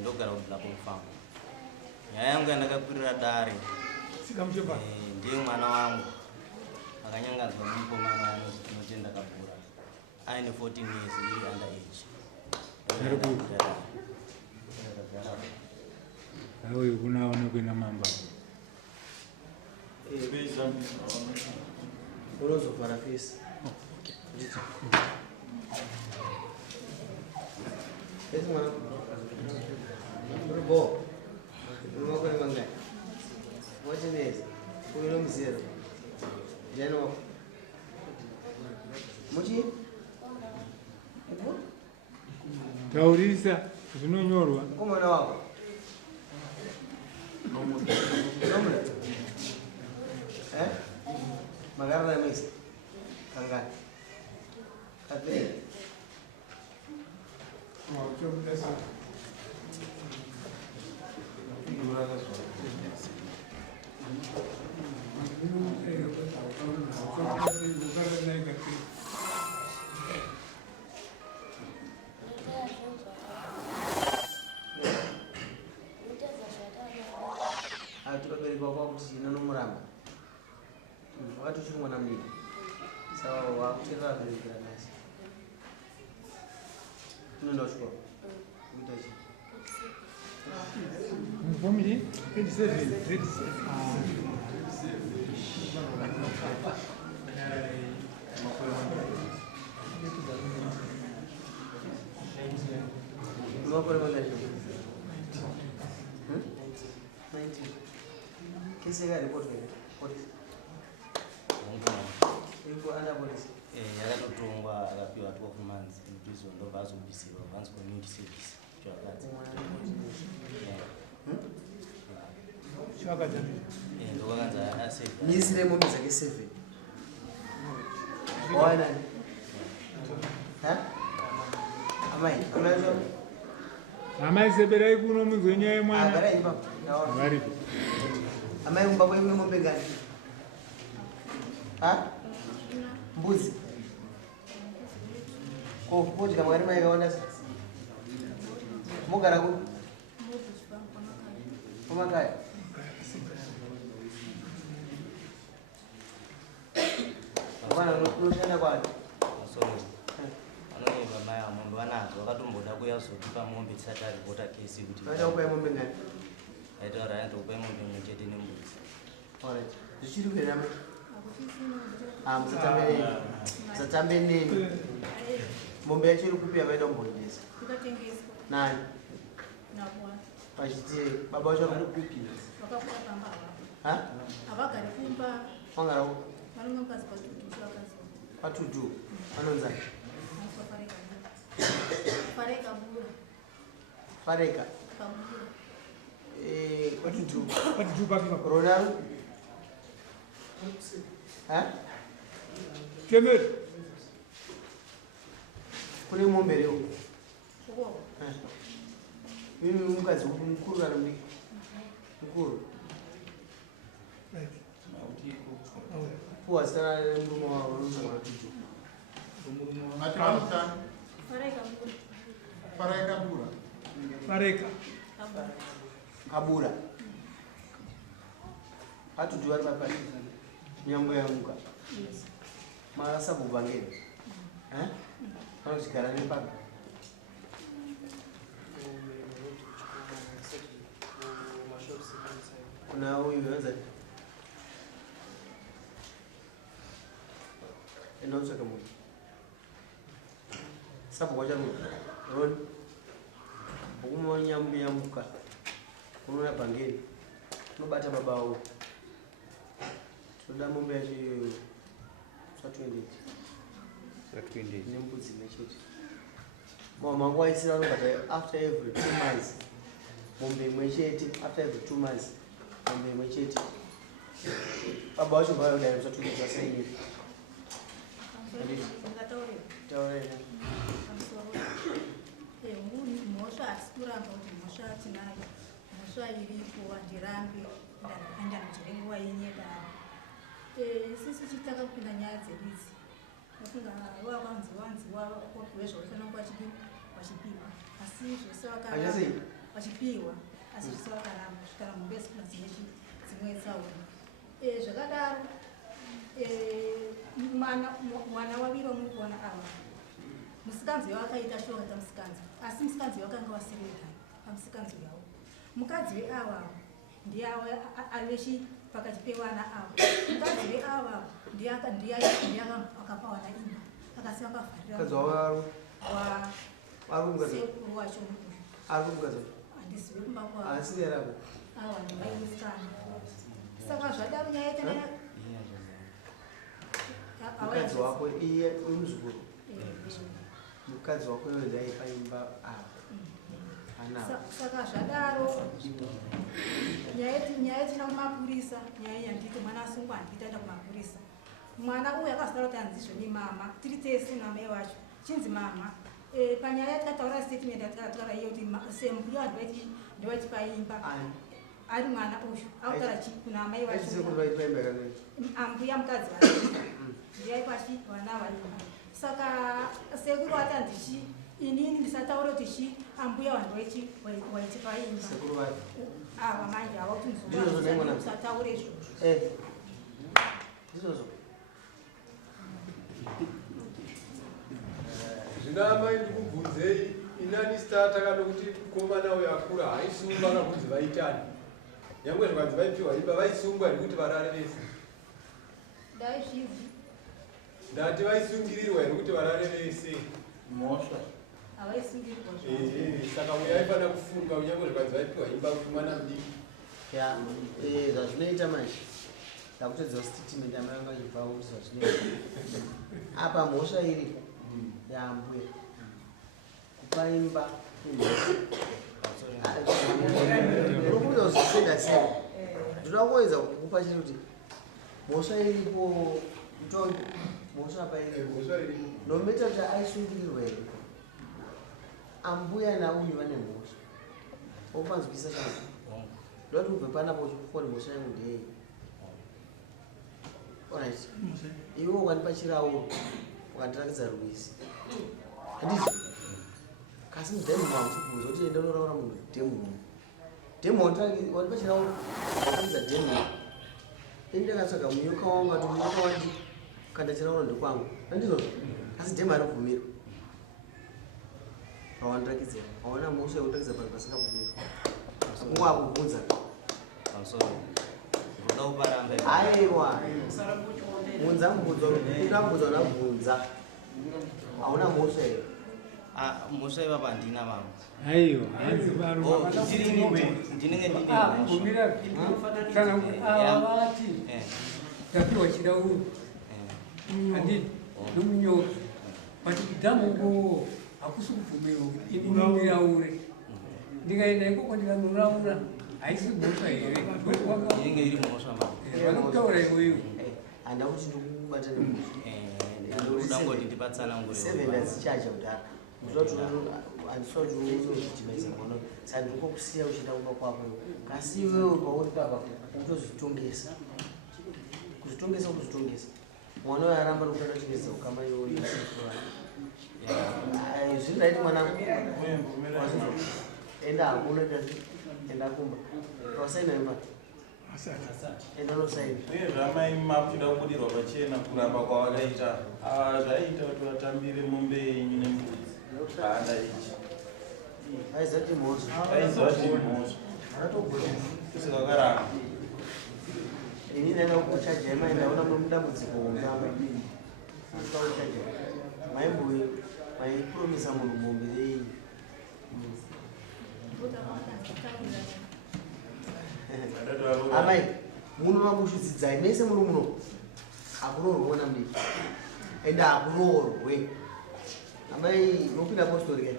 ndogara kublack farm. Nyaya yangu yandakakwirira dare ndiye mwana wangu akanyangadzwa nemukomana anoti ndakakura aine 14 years iri underage. Awe kunaona kwena mamba urozovhara fesi esi mwana uri bo uri makore mangai wachinezi uino muzera jani wako muchi taurisa zvinonyorwa mukomana wako Magarra de mes. Kangan. Kate. Wakati ushuru mwanamni sawa wa kucheza vile vile nasi ndio shukuru mtaji mfumji 27 makore mangapi 19 kesi gani report police yakatotongwa akapiwa 12 months in prison ndobva azobvisirwa vanzi community service ndokakanzi asave nyisire mombe dzake 7 waina amai seberai kuno muzenyaya mwana varipo amai mumba kwenu mombe ngani mbuzi kodya mwari maikaona mogara ku kumakaya mwana unoshanda kwani anonyimba mai amombe vanadzo vakatomboda kuya kuzotipa mombe tisati aripota kesi kuti kupai mombe ngani aitaura yandokupai mombe imwe chete nembuzi zvichiri kuerama musatambe nini mombe yacho iri kupi yavaida kumbondesa nani pachitire baba vacho wangara patutu anonzani fareka patutu ronaru Kemer. Kune mombe leo. Mimi mkazi mkuru ana mdiki. Mkuru. Kwa sana mdumo wa ruhusa wa kitu. Matata. Fareka bura. Fareka. Kabura. Hatu juari mapani. Nyambo ya muka. Mara sabu bangeni. Kalau sekarang ni pak. Kuna huyu anza. Inaanza kama. Sabu kwa jamu. Ron. Bukumo nyambo ya muka. Kuna bangeni. Nobata babao. Sudah mombe ya hiyo. Satwende. Nembuzi necheti. Mama waisira ngata after every 2 months. Mombe mwecheti after every 2 months. Mombe mwecheti. Baba wacho bayo dai satwende chasenyi. Taure. Munhu mhosva asi kuramba kuti mhosva tinayo mhosva iripo handirambi ndakanda kuti nguva yenyika isusu titakapinda nyaya dzedidzi vafunga wakanzi wanzi wakopiwe zvaufana kuva chipima asi zvose vachipiwa asi zvisavakaramba kusvikana mombe sikuna dzimwe tsaona zvakadaro mwana waviri wamuri kuona ava musikanzi wavo akaita shoka tamusikanzi asi musikanzi wavo akanga wasireka pamusikanzi yavo mukadzi weava ndiyawo aveshi pakati pevana ava mukadzi weava akapawana imba akasiya pavharira sekuru wacho handizive kumba kwavo ava ndivaimusikana saka zvadaro nyaya yetenaa mukadzi wako iye umuzukuru mukadzi wako yodai paimba saka zvadaro nyaya yetina kumapurisa nyaya yanditi mwana asungwa handiti aenda kumapurisa mwana uyu akazara kuti hanzizvo nemama tiri tese namai wacho chinzi mama panyaya yatakataura statement yatakataura iyo kuti sembuya ndovaiti paimba ari mwana uyu akutaura kuna amai vacho ambuya mukadzi vacho ndiyai pashi vana vaimba saka sekuru ati handichi inini ndisataura kuti chi ambuya vanhu waiti paimba ava manje ava kuti ndizosataure izvozvo zvinamai ndikubvunzei inani stata kana kuti komana uyo akura haisungwa kana kunzi vaitani nyangwe zvikanzi vaipiwa imba vaisungwa nekuti varare vese ndaizvizi ndati vaisungirirwa nekuti varare vese mhosva havaisungirirwa saka uyo aifanira kufungwa nyangwe zvikanzi vaipiwa imba kuti mwana mudiki zvazvinoita manje ndakutedza statement amanga achibva kuti zvazvinoita apa mhosva iripo yambuya kupa imba urikuuza kuzvisenda sei ndoda kuwedza kukupa chiri kuti mhosva iripo mutongo mhosva pairipo nometa kuti aisungirirwa here ambuya nauyu vane mhosva okupanzwisa chasi ndoda kuti ubve panapo uchikufoni mhosva yangu ndeyei alright iwe ukandipa chirauro ukandirakidza rwisi handizvo kasi mudhemu wamuchibvunza kuti enda unoraura munhu dhemu wandipa chirauro ukandirakidza dhemu ende ndakatsvaga munyoka wangu ati munyoka wandi kanda chirauro ndekwangu handizvo asi dhemu arikubvumira pawandirakidza aona mhosva yekundirakidza panhu pasingabvumirwa kunga akubvunza aiwa munza mubvunza nabvunza hauna mhosva here mhosva ivapa handina mama aiwa ndinenge kana avati tapiwa chirauro handii nomunyoka but kudhamongo hakusi kubvumirwa kuti indiraure ndikaenda ikoko ndikanoraura haisi mhosva here inenge iri mhosva mama vanokutaura iweyo handa kuti ndikubata udangoti ndipatsanangure 7 azichacha kudhara handiswati uzozvidhimaiza mwana saka ndiri kokusiya uchienda kumba kwako kasi iwewe pauri papa kutozvitongesa kuzvitongesa mwana uyo aramba nokutanda chingeza ukama iwoyo zviri naiti mwana enda hakuna enda kumba wasaina imba enda nosaina uye zvamai makuda kubudirwa pachena kuramba kwavakaita zvaiita kuti vatambire mombe yenyu nembudzi paanda ichi aizati mhosva aizati mhosva usikakaramba ini naenda kuchaja mai ndaona mudambudziko ungamba uchaja maimbuyi maipromisa munhu mombe yei amai muno vakushudzidzai mese muri muno hakuroorwe na mudiki ende hakuroorwe amai nopinda postori kai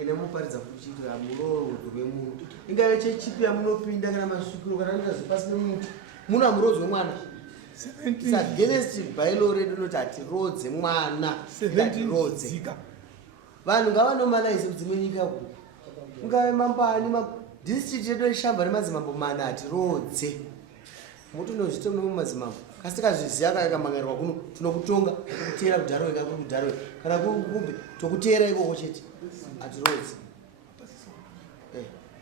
ende muparidza kuchiti hamuroorwe muno ingave chechipi yamunopinda kana masvikiro kana noita zvepasi nemuti muno hamurodzwe mwana sagenesti bhailo redu inoti hatirodze mwana hatirodze vanhu ngavanomalaise kudzimwe nyika ku ungave mambani district yedu yeshamba remadzimambo mana hatirodze mutonozvite muno mumadzimambo kasi tikazviziva kana kamangarirwa kuno tinokutonga tokuteera kudharo weka kuri kudharo weka kana kumbe tokuteera ikoko chete hatirodze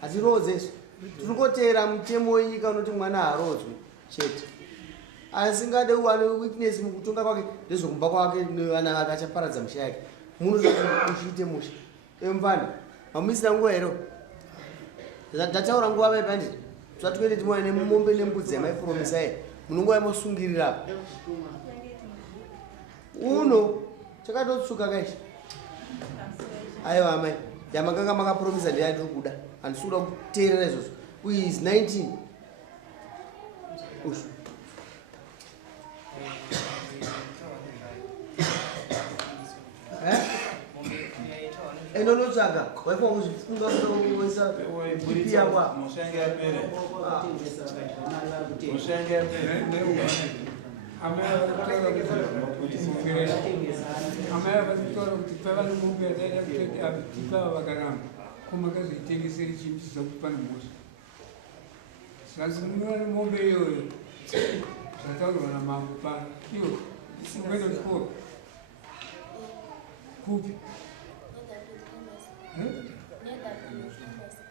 Hatirodze isu. Tirikotera mutemo wenyika unoti mwana harodzwi chete. Asingade uwane weakness mukutonga kwake ndezvokumba kwake nevana vake achaparadza musha yake. Munoda kuchiite musha. Emvana. Hamuisira nguva here. Ndataura nguva vai panditi. Twatwende timwana nemombe nembudzi yamaipromisa here. Munonguva yamasungirira apa. Uno chakatotsuka kaizvi. Aiwa amai. Yamakanga makapromisa ndiyani kuda. Handisikuda kuteerera izvozvo. Uyu is 19. Ush. Enonotsvaga waifanwa kuzvifunga kuisa ipi yakwa Mushange yapere. Mushange yapere. amaya vakataura kuti pavanomombe yataida kutoti apava vakaramba komakazoitengeseri chinhu chisakupa nemhosva. Saka munoona mombe iyoyo zvataurwa namambo pano iyo kuenda kuchikoro kupi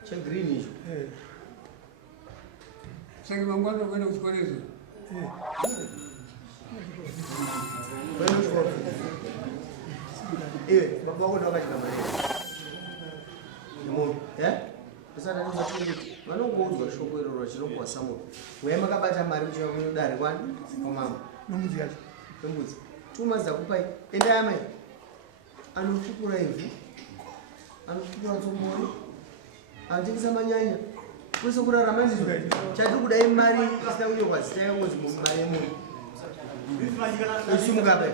chegreen icho. saka mangwana kuenda kuchikoro izvo Iwe baba wako ndo wakachina maneno. Nemombe, Pasata ndizoti vanongoudzwa shoko iroro chirongwa Samuel. Mweya makabata mari muchiva kunodare kwani kwamama. Nomudzi yacho. Nombudzi. Tumaza kupai. Enda yamai. Anochukura ivhu. Anochukura tsomori. Anotengesa manyanya. Kwese kurarama ndizvo. Chati kudai mari isina kunyorwa zita yako mari yemunhu. Isimuka pai.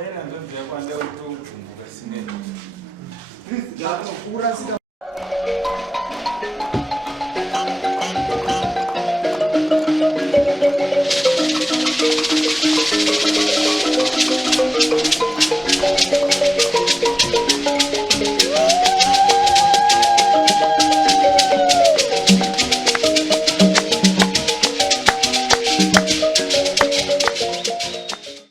Ena ndodziya kwanda utongo kumbuka sinene. Kurasika